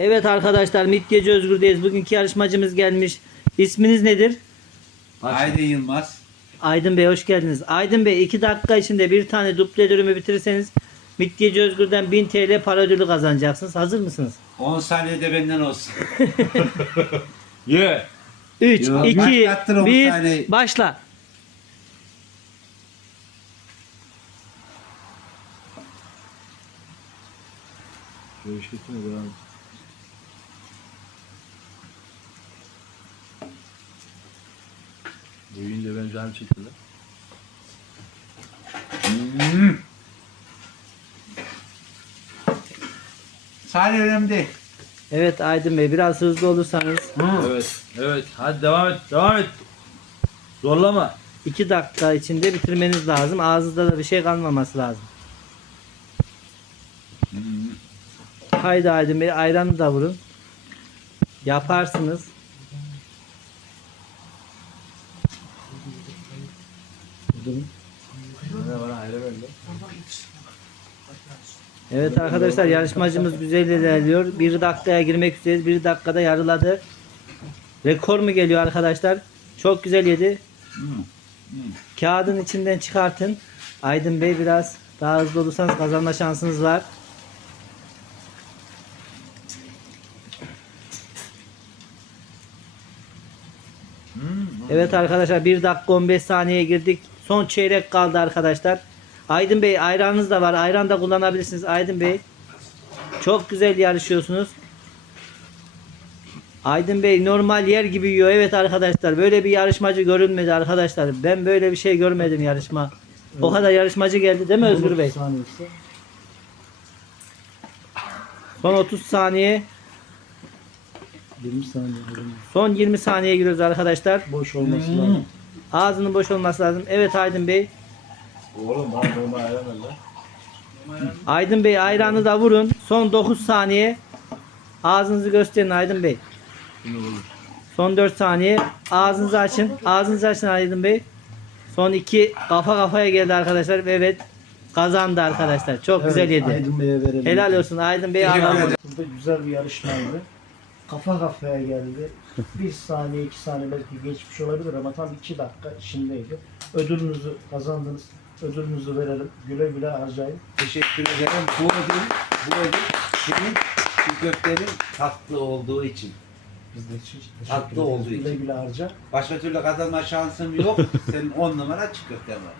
Evet arkadaşlar Midyeci Özgür'deyiz. Bugünkü yarışmacımız gelmiş. İsminiz nedir? Aydın Yılmaz. Aydın Bey hoş geldiniz. Aydın Bey 2 dakika içinde bir tane duble dürümü bitirirseniz Midyeci Özgür'den 1000 TL para ödülü kazanacaksınız. Hazır mısınız? 10 saniyede benden olsun. Ye. 3, Yo, 2, başlattır on 1 saniye. başla. Şöyle yiyince benim canım çekti lan. Hmm. Saniye önemli değil. Evet Aydın Bey biraz hızlı olursanız Evet. Evet. Hadi devam et. Devam et. Zorlama. 2 dakika içinde bitirmeniz lazım. Ağzınızda da bir şey kalmaması lazım. Haydi Aydın Bey ayranı da vurun. Yaparsınız. Evet arkadaşlar yarışmacımız güzel ilerliyor. Bir dakikaya girmek üzereyiz. Bir dakikada yarıladı. Rekor mu geliyor arkadaşlar? Çok güzel yedi. Kağıdın içinden çıkartın. Aydın Bey biraz daha hızlı olursanız kazanma şansınız var. Evet arkadaşlar 1 dakika 15 saniye girdik. Son çeyrek kaldı arkadaşlar. Aydın Bey ayranınız da var. Ayran da kullanabilirsiniz Aydın Bey. Çok güzel yarışıyorsunuz. Aydın Bey normal yer gibi yiyor. Evet arkadaşlar böyle bir yarışmacı görünmedi arkadaşlar. Ben böyle bir şey görmedim yarışma. O kadar yarışmacı geldi değil mi Özgür Bey? saniyesi. Son 30 saniye. 20 saniye. Son 20 saniye giriyoruz arkadaşlar. Boş olması lazım. Ağzının boş olması lazım. Evet Aydın Bey. Oğlum bana normal lan. Aydın Bey ayranı da vurun. Son 9 saniye. Ağzınızı gösterin Aydın Bey. Son 4 saniye. Ağzınızı açın. Ağzınızı açın Aydın Bey. Son 2 kafa kafaya geldi arkadaşlar. Evet kazandı arkadaşlar. Çok güzel yedi. Aydın Bey'e verelim. Helal olsun Aydın Bey. Teşekkür Allah'a ederim. Burada güzel bir yarışmaydı. Kafa kafaya geldi. bir saniye, iki saniye belki geçmiş olabilir ama tam iki dakika içindeydi. Ödülünüzü kazandınız. Ödülünüzü verelim. Güle güle harcayın. Teşekkür ederim. Bu ödül, bu ödül senin şu köftenin tatlı olduğu için. Biz de için teşekkür Tatlı ederiz. olduğu Güle için. güle harca. Başka türlü kazanma şansım yok. Senin 10 numara çiğ köften var.